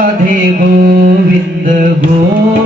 राधे गोविंद गोविंद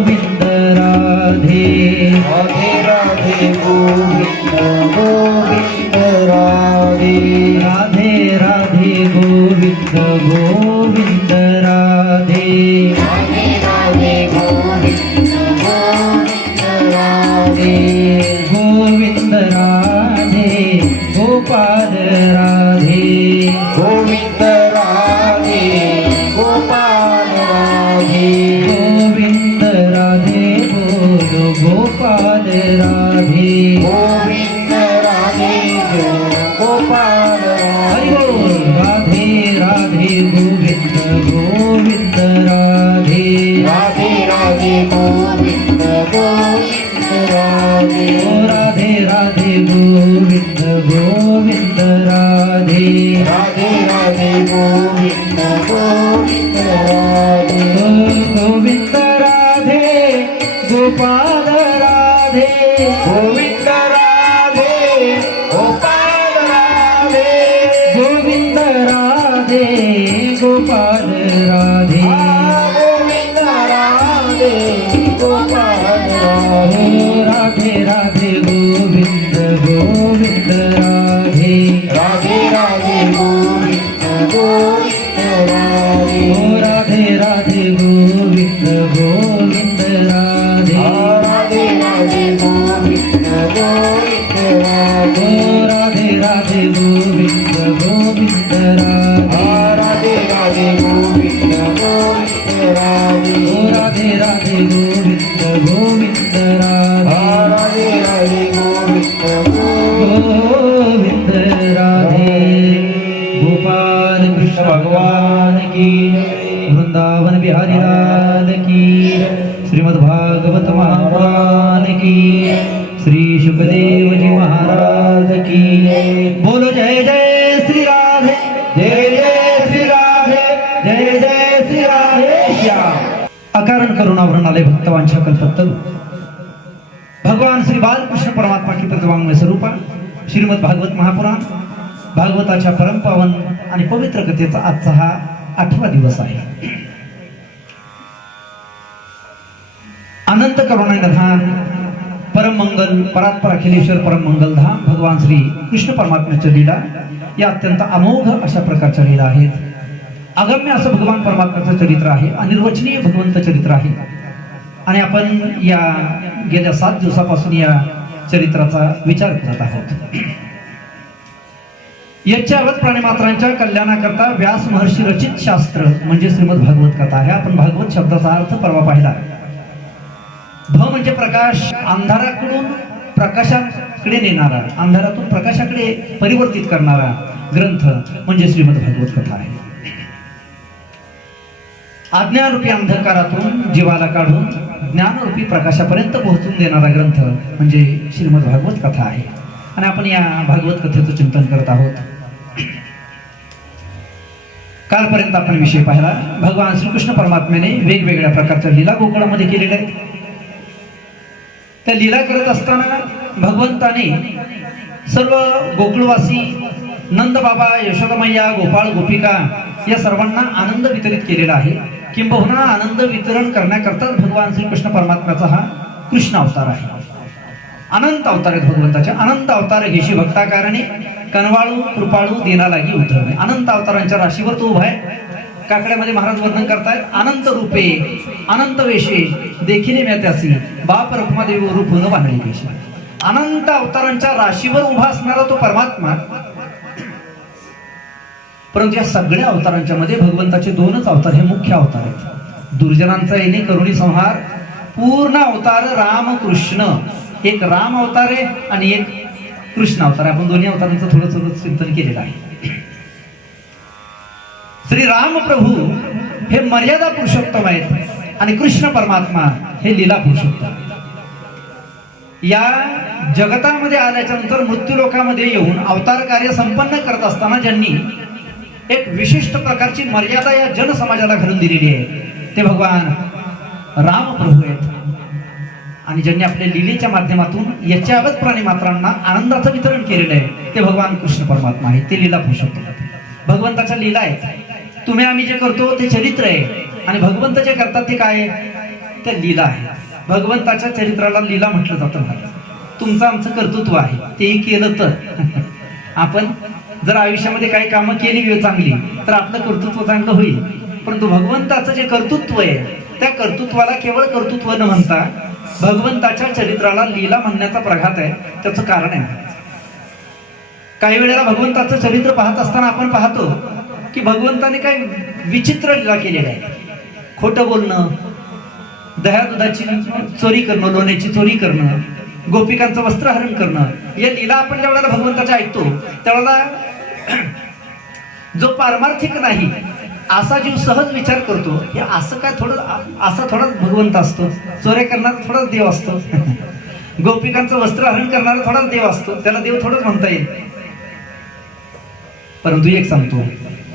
भक्तवांच्या भगवान श्री बालकृष्ण परमात्मा की प्रतिवांगमय स्वरूपा श्रीमद भागवत महापुराण भागवताच्या परमपावन आणि पवित्र कथेचा आजचा हा आठवा दिवस आहे। अनंत करुणा निधान परम मंगल परात्पर अखिलेश्वर परम मंगल धाम भगवान श्री कृष्ण परमात्म्याच्या लीला या अत्यंत अमोघ अशा प्रकारच्या लीला आहेत। अगम्य असं भगवान परमात्म्याचं चरित्र आहे अनिर्वचनीय भगवंत चरित्र आहे। आणि आपण या गेल्या सात दिवसापासून या चरित्राचा विचार करत आहोत. यज्ञावत प्राणीमात्रांच्या कल्याणाकरता व्यास महर्षी रचित शास्त्र म्हणजे श्रीमद भागवत कथा आहे आपण भागवत शब्दाचा अर्थ परवा पाहिला. भ म्हणजे प्रकाश अंधाराकडून प्रकाशाकडे नेणारा अंधारातून प्रकाशाकडे परिवर्तित करणारा ग्रंथ म्हणजे श्रीमद भागवत कथा आहे. आज्ञारूपी अंधकारातून जीवाला काढून ज्ञानरूपी प्रकाशापर्यंत पोहोचून देणारा ग्रंथ म्हणजे श्रीमद भागवत कथा आहे. आणि आपण या भागवत कथेचं चिंतन करत आहोत. कालपर्यंत आपण विषय पाहिला. भगवान श्रीकृष्ण परमात्म्याने वेगवेगळ्या प्रकारच्या लीला गोकुळामध्ये केलेल्या आहेत. त्या लीला करत असताना भगवंताने सर्व गोकुळवासी नंद बाबा यशोदमय्या गोपाळ गोपिका या सर्वांना आनंद वितरित केलेला आहे. किंबहुना आनंद वितरण करण्याकरताच भगवान श्रीकृष्ण परमात्म्याचा हा कृष्ण अवतार आहे. अनंत अवतार आहेत भगवंताचे. अनंत अवतार घेशी भक्ताकारणे कनवाळू कृपाळू देनालागी अनंत अवतारांच्या राशीवर तो उभा आहे. काकड्यामध्ये महाराज वर्णन करतायत. अनंत रूपे अनंत वेशे देखील त्यासी. बाप रखमादेव रूप न बांधले अनंत अवतारांच्या राशीवर उभा असणारा तो परमात्मा परंतु या सगळ्या अवतारांच्या मध्ये भगवंताचे दोनच अवतार हे मुख्य अवतार आहेत. दुर्जनांचा येणे करुणी संहार पूर्ण अवतार राम कृष्ण एक राम अवतार आहे आणि एक कृष्ण अवतार आपण दोन्ही अवतारांचं थोडं थोडं चिंतन केलेलं आहे. श्री राम प्रभू हे मर्यादा पुरुषोत्तम आहेत आणि कृष्ण परमात्मा हे लीला पुरुषोत्तम या जगतामध्ये आल्याच्यानंतर मृत्यू लोकामध्ये येऊन अवतार कार्य संपन्न करत असताना ज्यांनी एक विशिष्ट प्रकारची मर्यादा या जनसमाजाला घालून दिलेली आहे. ते भगवान राम प्रभू आहेत. आणि ज्यांनी आपल्या लीलेच्या माध्यमातून याच्यावत प्राणी मात्रांना आनंदाचं वितरण केलेलं आहे ते भगवान कृष्ण परमात्मा आहे ते लीला पुरुषोत्तम भगवंताच्या लीला आहेत. तुम्ही आम्ही जे करतो ते चरित्र आहे. आणि भगवंत जे करतात ते काय ते त्या लीला आहे. भगवंताच्या चरित्राला लीला म्हटलं जातं तुमचं आमचं कर्तृत्व आहे. तेही केलं तर. आपण जर आयुष्यामध्ये काही कामं केली चांगली तर आपलं कर्तृत्व चांगलं होईल. परंतु भगवंताचं जे कर्तृत्व आहे त्या कर्तृत्वाला केवळ कर्तृत्व न म्हणता भगवंताच्या चरित्राला लीला म्हणण्याचा प्रघात आहे त्याचं कारण आहे. काही वेळेला भगवंताचं चरित्र पाहत असताना आपण पाहतो की भगवंताने काही विचित्र लीला केलेल्या आहे खोटं बोलणं दह्या दुधाची चोरी करणं लोण्याची चोरी करणं गोपिकांचं वस्त्रहरण करणं या लीला आपण ज्या वेळेला भगवंताच्या ऐकतो त्यावेळेला जो पारमार्थिक नाही असा जीव सहज विचार करतो हे असं काय थोडं असा थोडाच भगवंत असतो. चोऱ्या करणारा थोडाच देव असतो. गोपिकांचं वस्त्रहरण करणारा थोडाच देव असतो. त्याला देव थोडंच म्हणता येईल. परंतु एक सांगतो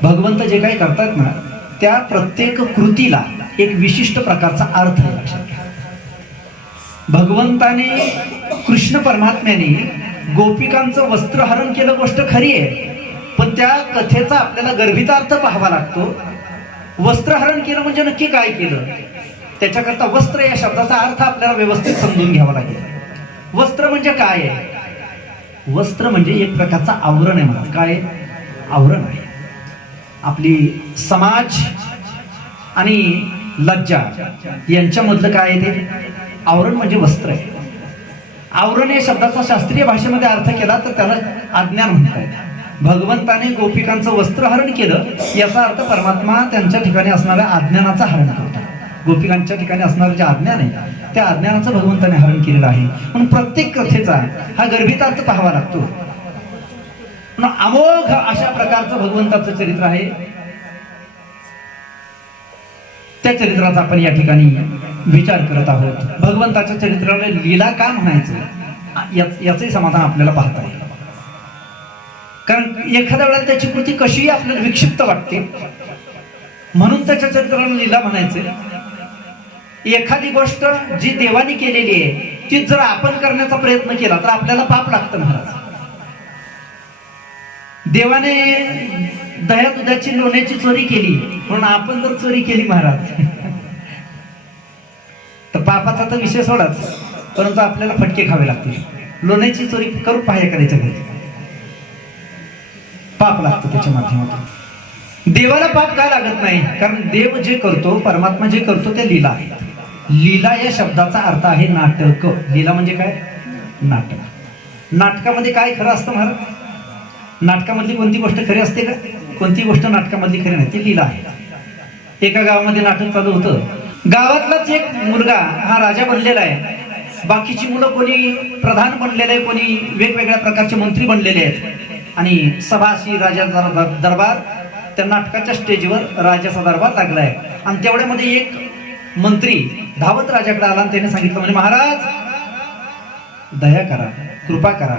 भगवंत जे काही करतात ना त्या प्रत्येक कृतीला एक विशिष्ट प्रकारचा अर्थ आहे. भगवंताने कृष्ण परमात्म्याने गोपिकांचं वस्त्रहरण केलं गोष्ट खरी आहे. पण त्या कथेचा आपल्याला गर्भितार्थ पाहावा लागतो. वस्त्रहरण केलं म्हणजे नक्की काय केलं? त्याच्याकरता वस्त्र या शब्दाचा अर्थ आपल्याला व्यवस्थित समजून घ्यावा लागेल. वस्त्र म्हणजे काय आहे? वस्त्र म्हणजे एक प्रकारचं आवरण आहे म्हणा काय आवरण आहे. आपली समाज आणि लज्जा यांच्यामधलं काय आहे ते? आवरण म्हणजे वस्त्र आहे. आवरण या शब्दाचा शास्त्रीय भाषेमध्ये अर्थ केला तर त्याला अज्ञान म्हणतात भगवंताने गोपिकांचं वस्त्रहरण केलं याचा अर्थ परमात्मा त्यांच्या ठिकाणी असणाऱ्या अज्ञानाचं हरण करतो गोपिकांच्या ठिकाणी असणारं जे अज्ञान आहे त्या अज्ञानाचं भगवंताने हरण केलेलं आहे. म्हणून प्रत्येक कथेचा हा गर्भितार्थ पाहावा लागतो. अमोघ अशा प्रकारचं भगवंताचं चरित्र आहे. त्या चरित्राचा आपण या ठिकाणी विचार करत आहोत. भगवंताच्या चरित्राला लीला का म्हणायचं? याचंही समाधान आपल्याला पाहता येईल. कारण एखाद्या वेळेला त्याची कृती कशीही आपल्याला विक्षिप्त वाटते. म्हणून त्याच्या चरित्राला लीला म्हणायचं. एखादी गोष्ट जी देवाने केलेली आहे ती जर आपण करण्याचा प्रयत्न केला तर आपल्याला पाप लागतं महाराज. देवाने दह्या दुधाची लोण्याची चोरी केली म्हणून आपण जर चोरी केली महाराज. तर पापाचा तर विषय सोडाच परंतु आपल्याला फटके खावे लागतील. लोण्याची चोरी करू पाहिजे करायच्या घरी. पाप लागतं त्याच्या माध्यमातून. देवाला पाप का लागत नाही? कारण देव जे करतो परमात्मा जे करतो ते लीला आहे. लीला या शब्दाचा अर्थ आहे नाटक. लीला म्हणजे काय? नाटक. नाटकामध्ये काय खरं असतं महाराज? नाटकामधली कोणती गोष्ट खरी असते का? कोणती गोष्ट नाटकामधली खरी नाही ती लीला आहे. एका गावामध्ये नाटक चालू होतं. गावातलाच एक मुलगा हा राजा बनलेला आहे. बाकीची मुलं कोणी प्रधान बनलेले आहे कोणी वेगवेगळ्या प्रकारचे मंत्री बनलेले आहेत. आणि सभाशी राजाचा दरबार त्या नाटकाच्या स्टेजवर राजाचा दरबार लागलाय. आणि तेवढ्यामध्ये एक मंत्री धावत राजाकडे आला आणि त्याने सांगितलं म्हणजे महाराज दया करा कृपा करा.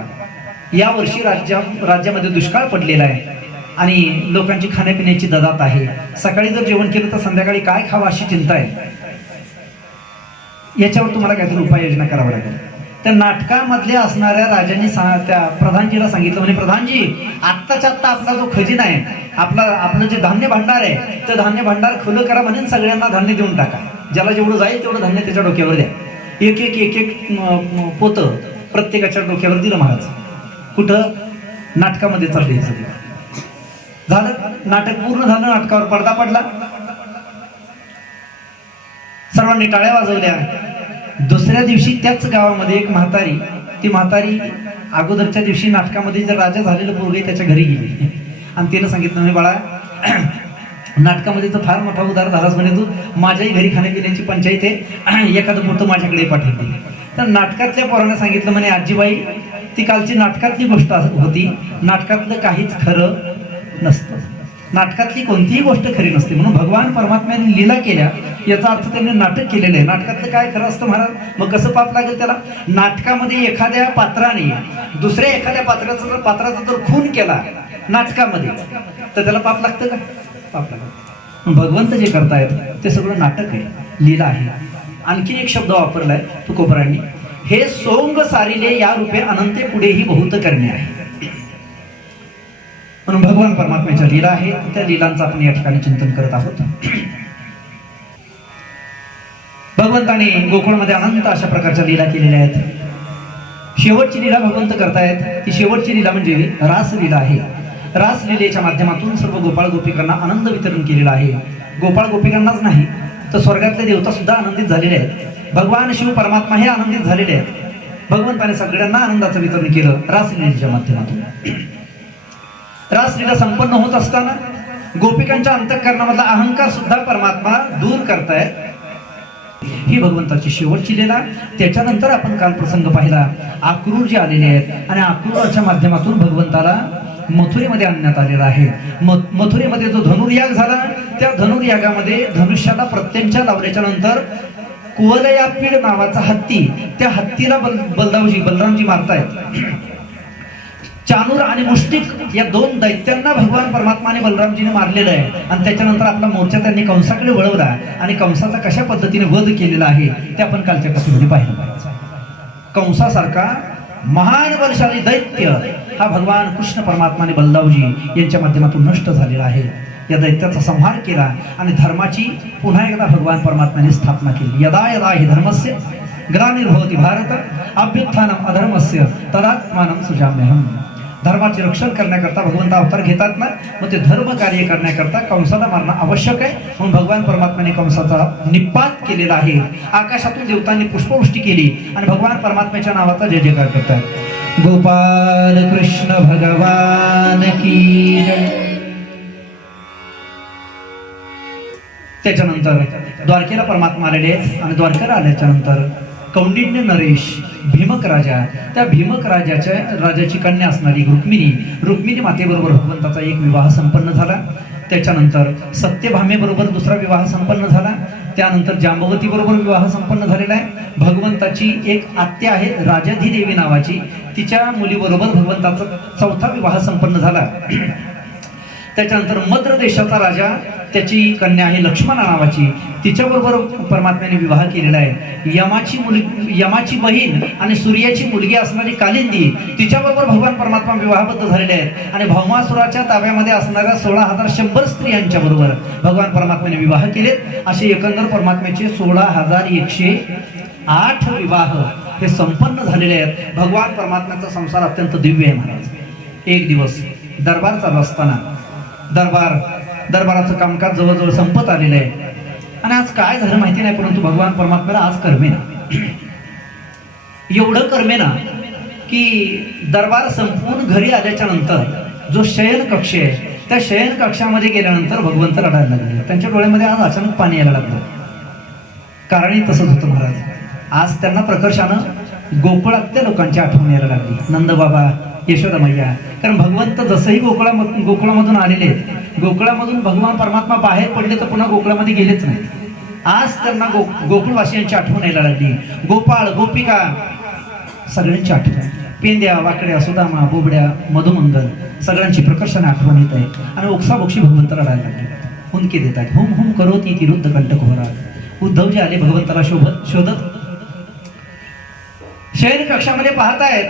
या वर्षी राज्या राज्यामध्ये दुष्काळ पडलेला आहे आणि लोकांची खाण्यापिण्याची ददात आहे. सकाळी जर जेवण केलं तर संध्याकाळी काय खावं अशी चिंता आहे? याच्यावर तुम्हाला काहीतरी उपाययोजना करावं लागेल. त्या नाटकामधल्या असणाऱ्या राजांनी त्या प्रधानजीला सांगितलं म्हणजे प्रधानजी आत्ताच्या आत्ता आपला जो खजिना आहे आपला आपलं जे धान्य भांडार आहे ते धान्य भांडार खुलं करा म्हणून सगळ्यांना धान्य देऊन टाका. ज्याला जेवढं जाईल तेवढं धान्य त्याच्या डोक्यावर द्या. एक एक एक एक पोत प्रत्येकाच्या डोक्यावर दिलं महाराज. कुठं? नाटकामध्ये चालले सगळं. झालं? नाटक पूर्ण झालं नाटकावर पडदा पडला. सर्वांनी टाळ्या वाजवल्या. दुसऱ्या दिवशी त्याच गावामध्ये एक म्हातारी ती म्हातारी अगोदरच्या दिवशी नाटकामध्ये जर राजा झालेलं पोरगे त्याच्या घरी गेली. आणि तिला सांगितलं मी बाळा नाटकामध्ये तर फार मोठा उदार झालाच म्हणे तू. माझ्याही घरी खाण्यापिण्याची पंचायत आहे. एखादं मोठं माझ्याकडे पाठवते. तर नाटकातल्या पोरानं सांगितलं म्हणे आजीबाई ती कालची नाटकातली गोष्ट होती. नाटकातलं काहीच खरं नसतं. नाटकातली कोणतीही गोष्ट खरी नसते. म्हणून भगवान परमात्म्याने लीला केल्या याचा अर्थ त्यांनी नाटक केलेलं आहे. नाटकातलं काय खरं असतं महाराज? मग कसं पाप लागेल त्याला? नाटकामध्ये एखाद्या पात्राने दुसऱ्या एखाद्या पात्राचा जर पात्राचा जर खून केला नाटकामध्ये तर त्याला पाप लागतं का? पाप लागतं. भगवंत जे करतायत ते सगळं नाटक आहे लीला आहे. आणखी एक शब्द वापरलाय तुकोबरांनी. हे सोंग सारिले या रूपे अनंते पुढेही बहुत करणे आहे. म्हणून भगवान परमात्म्याच्या लीला आहे त्या लीलांचं आपण या ठिकाणी चिंतन करत आहोत. भगवंताने गोकुळमध्ये अनंत अशा प्रकारच्या लीला केलेल्या आहेत. शेवटची लीला भगवंत करतायत. ती शेवटची लीला म्हणजे रासलीला आहे. रासलीलेच्या माध्यमातून सर्व गोपाळ गोपिकांना आनंद वितरण केलेला आहे. गोपाळ गोपिकांनाच नाही तर स्वर्गातले देवता सुद्धा आनंदित झालेले आहेत. भगवान शिव परमात्मा हे आनंदित झालेले आहेत. भगवंताने सगळ्यांना आनंदाचं वितरण केलं रासलीलेच्या माध्यमातून. रासलीला संपन्न होत असताना गोपिकांच्या अंतकरणामधला अहंकार सुद्धा परमात्मा दूर करतायत. ही भगवंताची शेवटची लीला. त्याच्यानंतर आपण काल प्रसंग पाहिला. आक्रूर जे आलेले आहेत आणि आक्रूराच्या माध्यमातून भगवंताला मथुरेमध्ये आणण्यात आलेला आहे. मथुरेमध्ये जो धनुर्याग झाला त्या धनुर्यागामध्ये धनुष्याला प्रत्यंच्या लावल्याच्या नंतर कुवलयापीड नावाचा हत्ती त्या हत्तीला बल बलदावजी बलरामजी मारतायत. चानूर आणि मुष्टिक या दोन दैत्यांना भगवान परमात्माने बलरामजीने मारलेलं आहे. आणि त्याच्यानंतर आपला मोर्चा त्यांनी कंसाकडे वळवला आणि कंसाचा कशा पद्धतीने वध केलेला आहे ते आपण कालच्या कथेमध्ये पाहिलं. कंसासारखा महान बलशाली दैत्य हा भगवान कृष्ण परमात्माने बलदावजी यांच्या माध्यमातून नष्ट झालेला आहे. या दैत्याचा संहार केला आणि धर्माची पुन्हा एकदा भगवान परमात्म्याने स्थापना केली. यदा यदा ही धर्मस्य ग्लानिर्भवती भारत अभ्युत्थानम अधर्मस्य तदात्मानं सुजाम्यहम. धर्माचे रक्षण करण्याकरता भगवंत अवतार घेतात ना मग ते धर्म कार्य करण्याकरता कंसाला मारणं आवश्यक आहे. म्हणून भगवान परमात्म्याने कंसाचा निपात केलेला आहे. आकाशातून देवतांनी पुष्पवृष्टी केली आणि भगवान परमात्म्याच्या नावाचा जय जयकार करतात. गोपाल कृष्ण भगवान की त्याच्यानंतर द्वारकेला परमात्मा आलेले आणि द्वारकेला आल्याच्यानंतर कौंडिण्य नरेश भीमक राजा. त्या भीमक राजाच्या राजाची कन्या असणारी रुक्मिणी रुक्मिणी मातेबरोबर भगवंताचा एक विवाह संपन्न झाला. त्याच्यानंतर सत्यभामेबरोबर दुसरा विवाह संपन्न झाला. त्यानंतर जांबवती बरोबर विवाह संपन्न झालेला आहे. भगवंताची एक आत्या आहे राजाधी देवी नावाची. तिच्या मुलीबरोबर भगवंताचा चौथा विवाह संपन्न झाला. त्याच्यानंतर मद्र देशाचा राजा त्याची कन्या आहे लक्ष्मणा नावाची. तिच्याबरोबर परमात्म्याने विवाह केलेला आहे. यमाची मुलगी यमाची बहीण आणि सूर्याची मुलगी असणारी कालिंदी तिच्याबरोबर भगवान परमात्मा विवाहबद्ध झालेले आहेत. आणि भौमासुराच्या ताब्यामध्ये असणाऱ्या सोळा हजार शंभर स्त्रियांच्या बरोबर भगवान परमात्म्याने विवाह केलेत. असे एकंदर परमात्म्याचे सोळा हजार एकशे आठ विवाह हे संपन्न झालेले आहेत. भगवान परमात्म्याचा संसार अत्यंत दिव्य आहे महाराज. एक दिवस दरबार चालू असताना दरबार दरबाराचं कामकाज जवळजवळ संपत आलेलं आहे. आणि आज काय झालं माहिती नाही परंतु भगवान परमात्म्याला आज कर्मेना एवढं कर्मेना की दरबार संपून घरी आल्याच्यानंतर जो शयन कक्ष आहे त्या शयन कक्षामध्ये गेल्यानंतर भगवंत रडायला लागले. त्यांच्या डोळ्यामध्ये आज अचानक पाणी यायला लागलं. कारणही तसंच होतं महाराज. आज त्यांना प्रकर्षानं गोकुळातल्या लोकांची आठवण यायला लागली. नंदबाबा यशोदा मैया. कारण भगवंत जसंही गोकुळा गोकुळामधून आलेले आहेत गोकुळामधून भगवान परमात्मा बाहेर पडले तर पुन्हा गोकुळामध्ये गेलेच नाही आज त्यांना गो गोकुळवासियांची आठवण यायला लागली. गोपाळ गोपिका सगळ्यांची आठवण. पेंद्या वाकड्या सुदामा बोबड्या मधुमंगल सगळ्यांची प्रकर्षाने आठवण येत आहे आणि ओक्साबोक्षी भगवंत राहायला लागले. हुंदके देतात. हुम हुम करोती तिरुद्ध कंटक होरात उद्धवजी आले भगवंताला शोभत शोधत. शयन कक्षामध्ये पाहतायत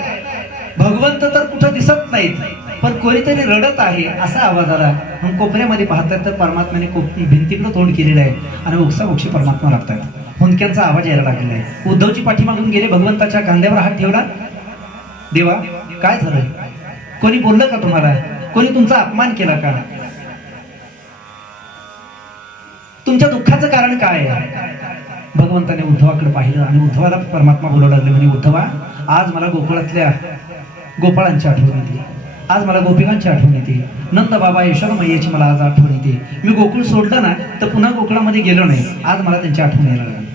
भगवंत तर कुठं दिसत नाहीत पण कोणीतरी रडत आहे असा आवाज आला. म्हणून कोपऱ्यामध्ये पाहतात तर परमात्म्याने कोप भिंतीकडे तोंड केलेलं आहे आणि ओक्सा ओक्षी परमात्मा लागतात हुंक्यांचा आवाज यायला लागलेला आहे. उद्धवजी पाठीमागून गेले भगवंताच्या कांद्यावर हात ठेवला. देवा काय झालं कोणी बोललं का तुम्हाला? कोणी तुमचा अपमान केला का? तुमच्या दुःखाचं कारण काय आहे? भगवंताने उद्धवाकडे पाहिलं आणि उद्धवाला परमात्मा बोलावला लागले म्हणजे उद्धवा आज मला गोकुळातल्या गोपाळांची आठवण येते. आज मला गोपिकांची आठवण येते. नंद बाबा मैयाची मला आज आठवण येते. मी गोकुळ सोडलं ना तर पुन्हा गोकुळामध्ये गेलो नाही. आज मला त्यांची आठवण यायला लागली.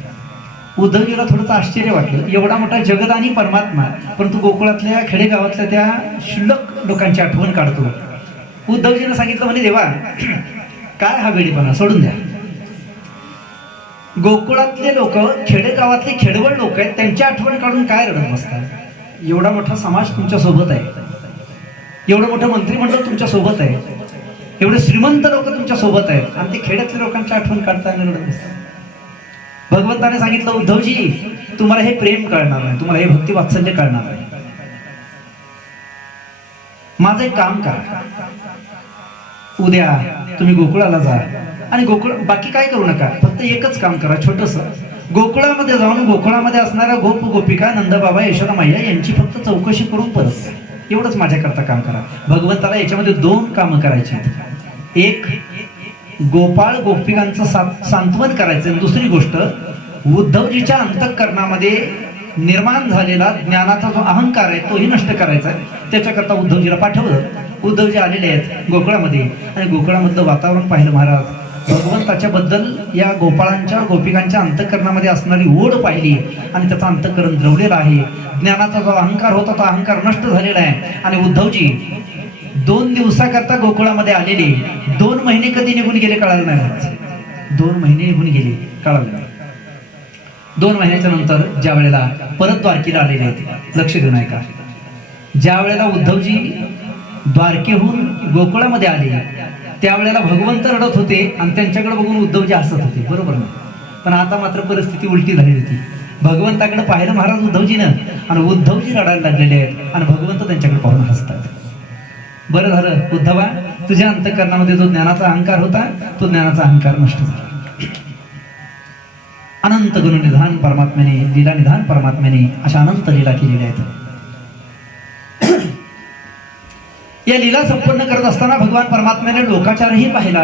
उद्धवजीला थोडंसं आश्चर्य वाटलं. एवढा मोठा जगदानी परमात्मा परंतु गोकुळातल्या खेडेगावातल्या त्या शुल्लक लोकांची आठवण काढतो. उद्धवजीनं सांगितलं म्हणे देवा काय हा वेळीपणा सोडून द्या. गोकुळातले लोक खेडेगावातले खेडवळ लोक आहेत त्यांची आठवण काढून काय रडत बसतात? एवढा मोठा समाज तुमच्यासोबत आहे. एवढं मोठं मंत्रिमंडळ तुमच्यासोबत आहे. एवढे श्रीमंत लोक तुमच्यासोबत आहेत. आणि ते खेड्यातल्या लोकांची आठवण काढताना रडत भगवंताने सांगितलं उद्धवजी तुम्हाला हे प्रेम कळणार नाही. तुम्हाला हे भक्ती वात्सल्य कळणार नाही. माझं एक काम करा. उद्या तुम्ही गोकुळाला जा. आणि गोकुळ बाकी काय करू नका. फक्त एकच काम करा छोटस. गोकुळामध्ये जाऊन गोकुळामध्ये असणाऱ्या गोप गोपिका नंदबाबा यशोदा मैया यांची फक्त चौकशी करून परत द्या एवढंच माझ्याकरता काम करा. भगवंताला याच्यामध्ये दोन कामं करायची आहेत. एक गोपाळ गोपिकांचं सा- सांत्वन करायचं. आणि दुसरी गोष्ट उद्धवजीच्या अंतःकरणामध्ये निर्माण झालेला ज्ञानाचा जो अहंकार आहे तोही नष्ट करायचा आहे. त्याच्याकरता उद्धवजीला पाठवलं. उद्धवजी आलेले आहेत गोकुळामध्ये. आणि गोकुळामधलं वातावरण पाहिलं महाराज भगवंताच्या बद्दल या गोपाळांच्या गोपिकांच्या अंतःकरणामध्ये असणारी ओढ पाहिली आणि त्याचं अंतःकरण द्रवलेलं आहे. ज्ञानाचा जो अहंकार होता तो अहंकार नष्ट झालेला आहे. आणि उद्धवजी दोन दिवसाकरता गोकुळामध्ये आलेले. दोन महिने कधी निघून गेले कळालं नाही. दोन महिने निघून गेले कळालं नाही. दोन महिन्याच्या नंतर ज्या वेळेला परत द्वारकीला आलेले आहेत लक्ष देऊन ऐका का ज्या वेळेला उद्धवजी द्वारकेहून गोकुळामध्ये आले त्यावेळेला भगवंत रडत होते आणि त्यांच्याकडे बघून उद्धवजी हसत होते. बरोबर ना? पण आता मात्र परिस्थिती उलटी झाली होती. भगवंताकडे पाहिलं महाराज उद्धवजीनं आणि उद्धवजी रडायला लागलेले आहेत आणि भगवंत त्यांच्याकडे पाहून हसतात. बरं झालं. उद्धवा तुझ्या अंतकरणामध्ये जो ज्ञानाचा अहंकार होता तो ज्ञानाचा अहंकार नष्ट झाला. अनंत गुणनिधान परमात्म्याने लीला निधान परमात्म्याने अशा अनंत लीला केलेल्या आहेत. या लीला संपन्न करत असताना भगवान परमात्म्याने लोकाचारही पाहिला.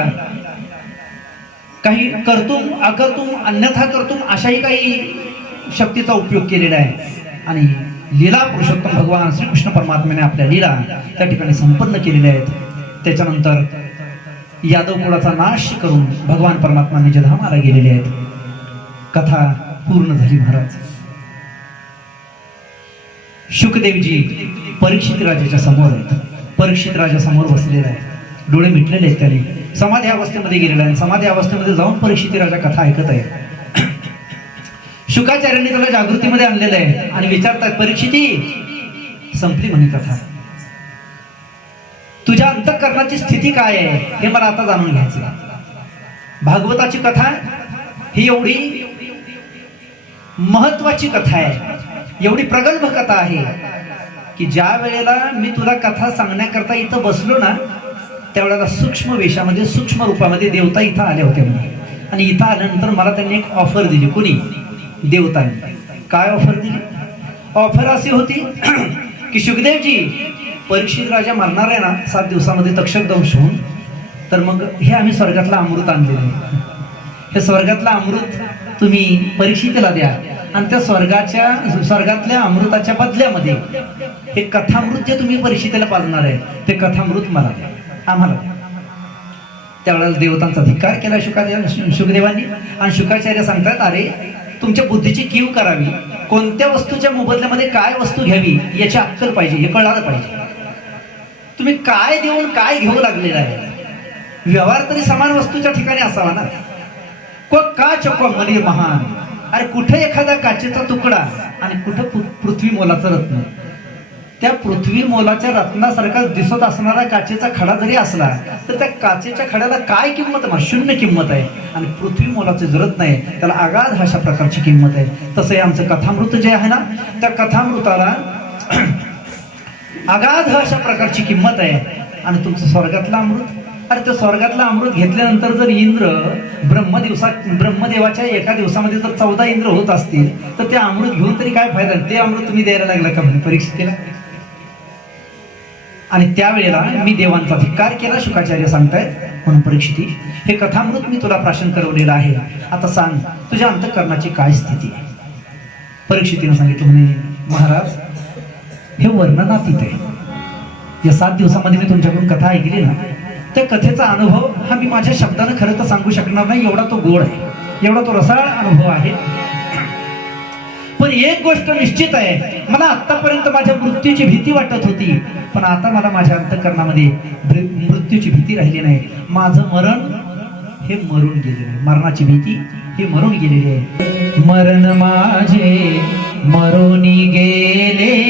काही करतुम अकर्तुम अन्यथा करतुम अशाही काही शक्तीचा उपयोग केलेला आहे. आणि लीला पुरुषोत्तम भगवान श्रीकृष्ण परमात्म्याने आपल्या लीला त्या ठिकाणी संपन्न केलेल्या आहेत. त्याच्यानंतर यादव कुळाचा नाश करून भगवान परमात्मा निजधामाला गेलेले आहेत. कथा पूर्ण झाली महाराज. शुकदेवजी परीक्षित राजेच्या समोर आहेत. परीक्षित राजा समोर बसलेला आहे. डोळे मिटलेले आहेत त्याने. समाधी अवस्थेमध्ये गेलेला आहे समाधी अवस्थेमध्ये जाऊन परीक्षित राजा कथा ऐकत आहे. शुकाचार्यांनी त्याला जागृतीमध्ये आणलेलं आहे. आणि विचारतात परीक्षिती संपली म्हणे कथा. तुझ्या अंतःकरणाची स्थिती काय आहे? हे मला आता जाणून घ्यायचं भागवताची कथा ही एवढी महत्वाची कथा आहे. एवढी प्रगल्भ कथा आहे. की ज्या वेळेला मी तुला कथा सांगण्याकरता इथं बसलो ना त्यावेळेला सूक्ष्म वेशामध्ये सूक्ष्म रूपामध्ये देवता इथं आल्या होत्या म्हणे आणि इथं आल्यानंतर मला त्यांनी एक ऑफर दिली. कुणी? देवतांनी. काय ऑफर दिली? ऑफर अशी होती की सुखदेवजी परीक्षित राजा मरणार आहे ना सात दिवसामध्ये तक्षक दंश होऊन तर मग हे आम्ही स्वर्गातलं अमृत आणलेलं आहे. हे स्वर्गातलं अमृत तुम्ही परीक्षितेला द्या आणि त्या स्वर्गाच्या स्वर्गातल्या अमृताच्या बदल्यामध्ये हे कथामृत जे तुम्ही परीक्षितेला पाजणार आहे ते कथामृत मला द्या. आम्हाला द्या. त्यावेळेला देवतांचा धिक्कार केला शुकाचार्य शुकदेवांनी आणि शुकाचार्य सांगतात अरे तुमच्या बुद्धीची कीव करावी. कोणत्या वस्तूच्या मोबदल्यामध्ये काय वस्तू घ्यावी याची अक्कल पाहिजे हे कळालं पाहिजे. तुम्ही काय देऊन काय घेऊ लागलेला आहे? व्यवहार तरी समान वस्तूच्या ठिकाणी असावा ना. को का चको मनी महान? अरे कुठे एखादा काचेचा तुकडा? आणि कुठं पृथ्वी मोलाचं रत्न? त्या पृथ्वी मोलाच्या रत्नासारखा दिसत असणारा काचेचा खडा जरी असला तर त्या काचेच्या खड्याला काय किंमत आहे? शून्य किंमत आहे. आणि पृथ्वी मोलाचं जरत नाही. त्याला अगाध अशा प्रकारची किंमत आहे. तसं हे आमचं कथामृत जे आहे ना त्या कथामृताला अगाध अशा प्रकारची किंमत आहे. आणि तुमचं स्वर्गातलं अमृत? अरे त्या स्वर्गातलं अमृत घेतल्यानंतर जर इंद्र ब्रह्मदिवसा ब्रह्मदेवाच्या एका दिवसामध्ये जर चौदा इंद्र होत असतील तर ते अमृत घेऊन तरी काय फायदा? ते अमृत तुम्ही द्यायला लागला का परीक्षेला? आणि त्यावेळेला मी देवांचा धिक्कार केला शुकाचार्य सांगतायत म्हणून परीक्षिती हे कथामृत मी तुला प्राशन करवलेलं आहे. आता सांग तुझ्या अंतकरणाची काय स्थिती आहे? परीक्षितीनं सांगितलं म्हणे महाराज हे वर्णनातीत आहे. या सात दिवसामध्ये मी तुमच्याकडून कथा ऐकली ना त्या कथेचा अनुभव हा मी माझ्या शब्दानं खरं तर सांगू शकणार नाही एवढा तो गोड आहे. एवढा तो रसाळ अनुभव आहे. पण एक गोष्ट निश्चित आहे. मला आतापर्यंत माझ्या मृत्यूची भीती वाटत होती. पण आता मला माझ्या अंतकरणामध्ये मृत्यूची भीती राहिली नाही. माझं मरण हे मरून गेलेलं आहे. मरणाची भीती ही मरून गेलेली आहे. मरण माझे मरून गेले.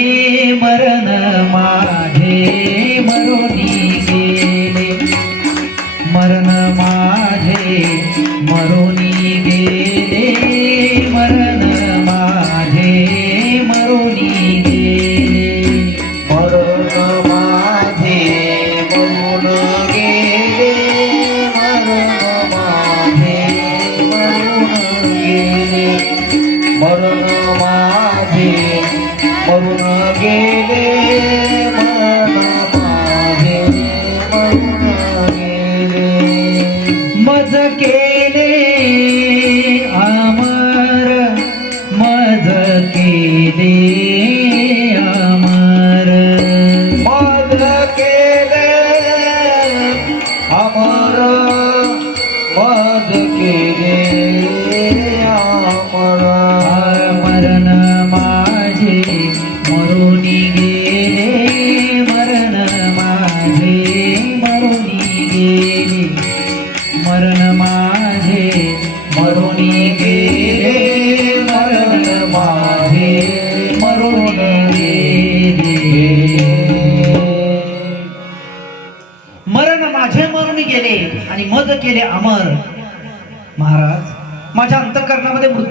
Yeah.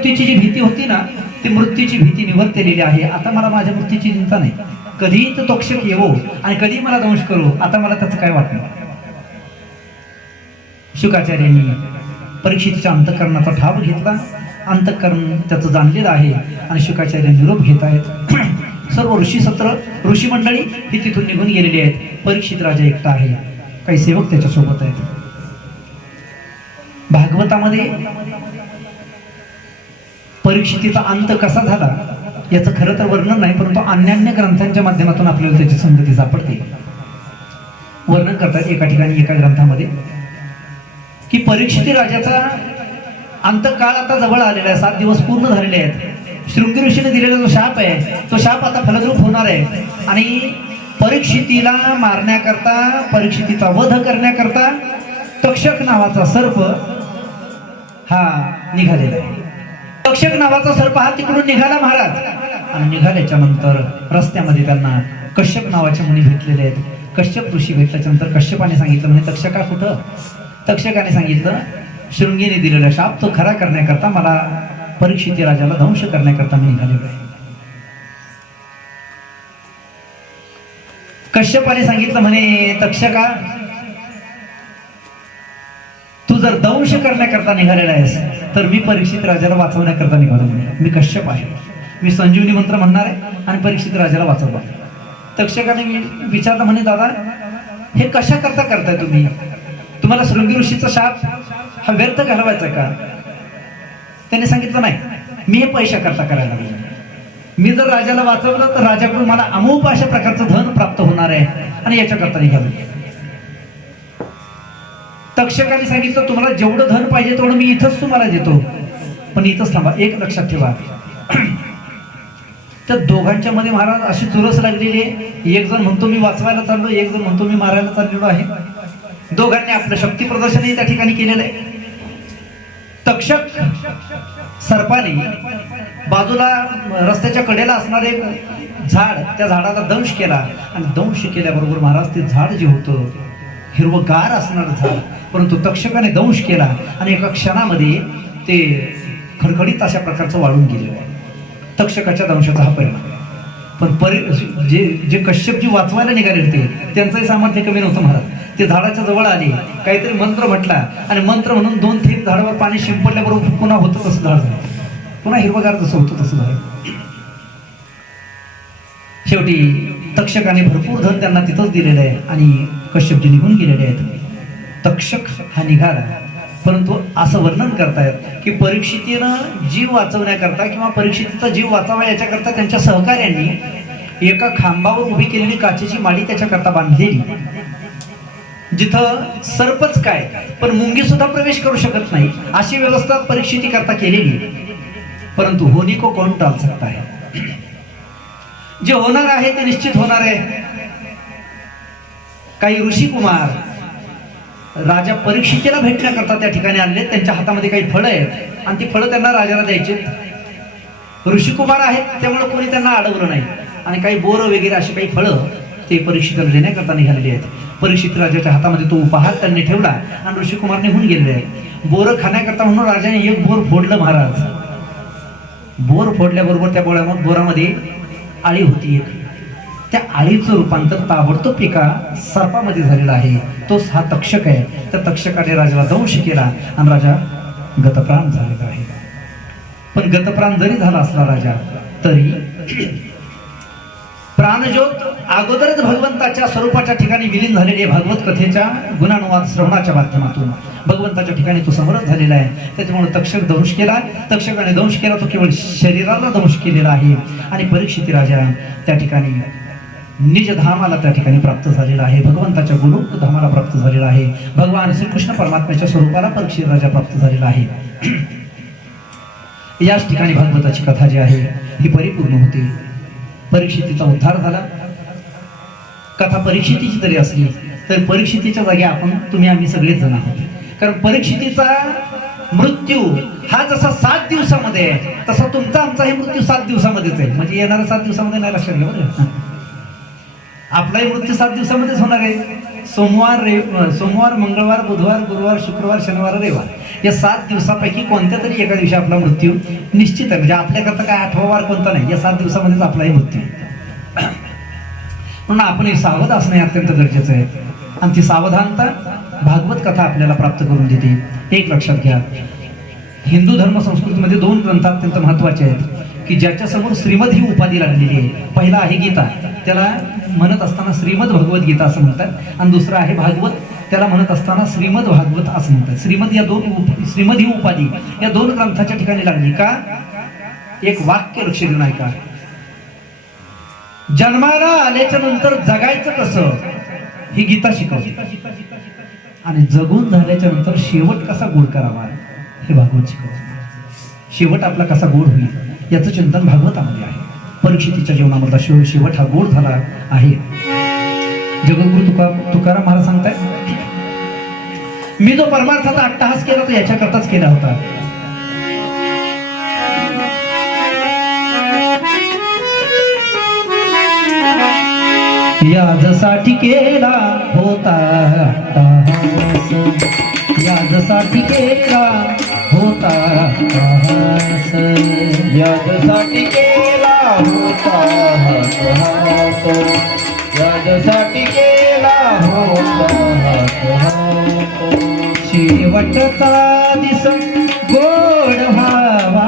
मृत्यूची जी भीती होती ना ती मृत्यूची भीती निवर्तलेली आहे. आता मला माझ्या मृत्यूची चिंता नाही. कधीही तो तोक्षक येवो आणि कधी मला दंश करू आता मला त्याचं काय वाटलं शुकाचार्यांनी परीक्षेच्या अंतकरणाचा ठाव घेतला. अंतकरण त्याचं जाणलेलं आहे आणि शुकाचार्य निरोप घेत आहेत. सर्व ऋषी सत्र ऋषी मंडळी ही तिथून निघून गेलेली आहेत. परीक्षित राजा एकटा आहे. काही सेवक त्याच्यासोबत आहेत. भागवतामध्ये परीक्षितीचा अंत कसा झाला याचं खरं तर वर्णन नाही परंतु अन्यान्य ग्रंथांच्या माध्यमातून आपल्याला त्याची संगती सापडते. वर्णन करतात एका ठिकाणी एका ग्रंथामध्ये की परीक्षिती राजाचा अंतकाळ आता जवळ आलेला आहे सात दिवस पूर्ण झालेले आहेत. शृंगी ऋषीने दिलेला जो शाप आहे तो शाप आता फलद्रूप होणार आहे. आणि परीक्षितीला मारण्याकरता परीक्षितीचा वध करण्याकरता तक्षक नावाचा सर्प हा निघालेला आहे. तक्षक नावाचा सर्प हा तिकडून निघाला महाराज. आणि निघाल्याच्या नंतर रस्त्यामध्ये त्यांना कश्यप नावाचे मुनी भेटलेले आहेत. कश्यप ऋषी भेटल्याच्या नंतर कश्यपाने सांगितलं म्हणजे तक्षका कुठं? तक्षकाने सांगितलं शृंगीने दिलेला शाप तो खरा करण्याकरता मला परीक्षिती राजाला ध्वंस करण्याकरता मी निघालेलो आहे. कश्यपाने सांगितलं म्हणे तक्षका जर दंश करण्याकरता निघालेला आहेस तर मी परीक्षित राजाला वाचवण्याकरता निघालो. मी कश्यप आहे. मी संजीवनी मंत्र म्हणणार आहे आणि परीक्षित राजाला वाचवला तक्षकाने विचारलं म्हणे दादा हे कशा करता करताय तुम्ही? तुम्हाला शृंगी ऋषीचा शाप हा व्यर्थ घालवायचा का? त्याने सांगितलं नाही मी हे पैशा करता करायला लागलो. मी जर राजाला वाचवलं तर राजाकडून मला अमोप अशा प्रकारचं धन प्राप्त होणार आहे आणि याच्याकरता निघालो. तक्षकाने सांगितलं तुम्हाला जेवढं धन पाहिजे तेवढं मी इथंच तुम्हाला देतो. पण इथंच थांबा एक लक्षात ठेवा. त्या दोघांच्या मध्ये महाराज अशी चुरस लागलेली आहे. एक जण म्हणतो मी वाचवायला चाललो. एक जण म्हणतो मी मारायला चाललेलो आहे. दोघांनी आपलं शक्ती प्रदर्शनही त्या ठिकाणी केलेलं आहे. तक्षक सर्पाने बाजूला रस्त्याच्या कडेला असणारे एक झाड त्या झाडाला दंश केला. आणि दंश केल्याबरोबर महाराज ते झाड जे होतं हिरवगार असणारं झाड परंतु तक्षकाने दंश केला आणि एका क्षणामध्ये ते खडखडीत अशा प्रकारचं वाढून गेलेलं आहे. तक्षकाच्या दंशाचा हा परिणाम. पण परि जे जे कश्यपजी वाचवायला निघाले होते त्यांचंही सामर्थ्य कमी नव्हतं महाराज. ते झाडाच्या जवळ आले काहीतरी मंत्र म्हटला आणि मंत्र म्हणून दोन थेंब झाडावर पाणी शिंपडल्याबरोबर पुन्हा होतं तसं झाड पुन्हा हिरवगार जसं होतं तसं झाड शेवटी तक्षकाने भरपूर धन त्यांना तिथंच दिलेलं आहे आणि कश्यपजी निघून गेलेले आहेत. तक्षक हा निघाला. परंतु असं वर्णन करतायत की परीक्षितीनं जीव वाचवण्याकरता किंवा परीक्षितीचा जीव वाचावा याच्याकरता त्यांच्या सहकार्यांनी एका खांबावर उभी केलेली काचेची माडी त्याच्याकरता बांधलेली. जिथं सर्पच काय पण मुंगी सुद्धा प्रवेश करू शकत नाही अशी व्यवस्था परीक्षिती करता केलेली परंतु होनी को कोण टाल सकता है जे होणार आहे ते निश्चित होणार आहे. काही ऋषी कुमार राजा परीक्षिकेला भेटण्याकरता त्या ठिकाणी आणले. त्यांच्या हातामध्ये काही फळं आहेत. आणि ती फळं त्यांना राजाला द्यायची. ऋषिकुमार आहेत त्यामुळे कोणी त्यांना अडवलं नाही. आणि काही बोर वगैरे अशी काही फळं ते परीक्षिताला देण्याकरता निघालेली आहेत. परीक्षित राजाच्या हातामध्ये तो उपहार त्यांनी ठेवला आणि ऋषिकुमार निघून गेलेले आहे बोरं खाण्याकरता म्हणून राजाने एक बोर फोडलं महाराज. बोर फोडल्याबरोबर त्या बोळ्या बोरामध्ये आळी होती एक. त्या आळीचं रूपांतर ताबडतोब एका सर्पामध्ये झालेलं आहे. तोच हा तक्षक आहे. त्या तक्षकाने राजाला दंश केला आणि राजा गतप्राण झालेला आहे. पण गतप्राण जरी झाला असला राजा तरी प्राणज्योत अगोदरच भगवंताच्या स्वरूपाच्या ठिकाणी विलीन झालेले भगवत भागवत कथेच्या गुणानुवाद श्रवणाच्या माध्यमातून. भगवंताच्या ठिकाणी तो समरस झालेला आहे. त्याच्यामुळे तक्षक दंश केला. तक्षकाने दंश केला तो केवळ शरीराला दंश केलेला आहे आणि परीक्षिती राजा त्या ठिकाणी निज धामाला त्या ठिकाणी प्राप्त झालेला आहे. भगवंताच्या गुरुक धामाला प्राप्त झालेला आहे. भगवान श्रीकृष्ण परमात्म्याच्या स्वरूपाला परीक्षित राजा प्राप्त झालेला आहे. याच ठिकाणी भागवताची कथा जी आहे ही परिपूर्ण होते. परीक्षितीचा उद्धार झाला. कथा परीक्षितीची जरी असली तर परीक्षितीच्या जागी आपण तुम्ही आम्ही सगळेच जण आहोत. कारण परीक्षितीचा मृत्यू हा जसा सात दिवसामध्ये आहे तसा तुमचा आमचा हे मृत्यू सात दिवसामध्येच आहे. म्हणजे येणाऱ्या सात दिवसामध्ये नाही लक्षात घ्या बरं आपलाही मृत्यू सात दिवसामध्येच होणार आहे. सोमवार रे सोमवार मंगळवार बुधवार गुरुवार शुक्रवार शनिवार रविवार. या सात दिवसापैकी कोणत्या तरी एका दिवशी आपला मृत्यू निश्चित आहे. म्हणजे आपल्याकरता काय आठवा वार कोणता नाही. या सात दिवसामध्येच आपलाही मृत्यू म्हणून आपण हे सावध असणे अत्यंत गरजेचं आहे. आणि ती सावधानता भागवत कथा आपल्याला प्राप्त करून देते. एक लक्षात घ्या. हिंदू धर्म संस्कृतीमध्ये दोन ग्रंथ अत्यंत महत्त्वाचे आहेत. की ज्याच्यासमोर श्रीमद ही उपाधी लागलेली आहे. पहिला आहे गीता. त्याला म्हणत असताना श्रीमद भगवत गीता असं म्हणतात. आणि दुसरं आहे भागवत. त्याला म्हणत असताना श्रीमद भागवत असं म्हणतात. श्रीमद या दोन उप- श्रीमद ही उपाधी या दोन ग्रंथाच्या ठिकाणी लागली का? एक वाक्य लक्ष देऊन ऐका जन्माला आल्याच्यानंतर जगायचं कसं? ही गीता शिकवली आणि जगून झाल्याच्यानंतर शेवट कसा गोड करावा? हे भागवत शिकवते. शेवट आपला कसा गोड होईल? याचं चिंतन भागवतामध्ये आहे. परीक्षितीच्या जीवनामधला शेव शेवट हा गोड झाला आहे. जगद्गुरु तुका तुकाराम महाराज सांगताय मी जो परमार्थाचा अट्टहास केला तो याच्याकरताच केला होता. याजसाठी केला होता अट्टहास. याजसाठी केला होता अट्टहास. केला होता हात हात यादसाठी केला होता हात हात. शेवटचा दिस गोड व्हावा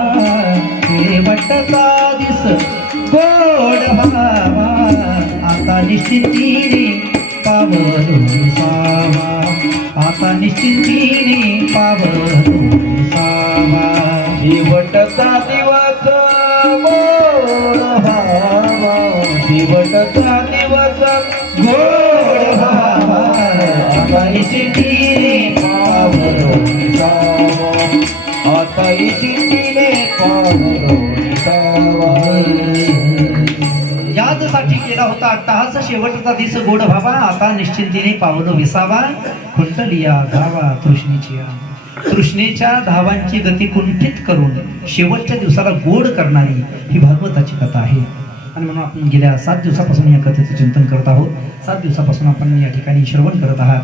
शेवटचा दिस गोड व्हावा आता निश्चितीने पावलो सावा आता निश्चितीने पावलो आता केला होता अट्टहास शेवटचा दिस गोड व्हावा आता निश्चिंतीने पावलं विसावा. खुंटलिया धावा तृष्णेची तृष्णेच्या धावांची गती कुंठित करून शेवटच्या दिवसाला गोड करणारी ही भागवताची कथा आहे. आणि म्हणून आपण गेल्या सात दिवसापासून या कथेचं चिंतन करत आहोत. सात दिवसापासून आपण या ठिकाणी श्रवण करत आहात.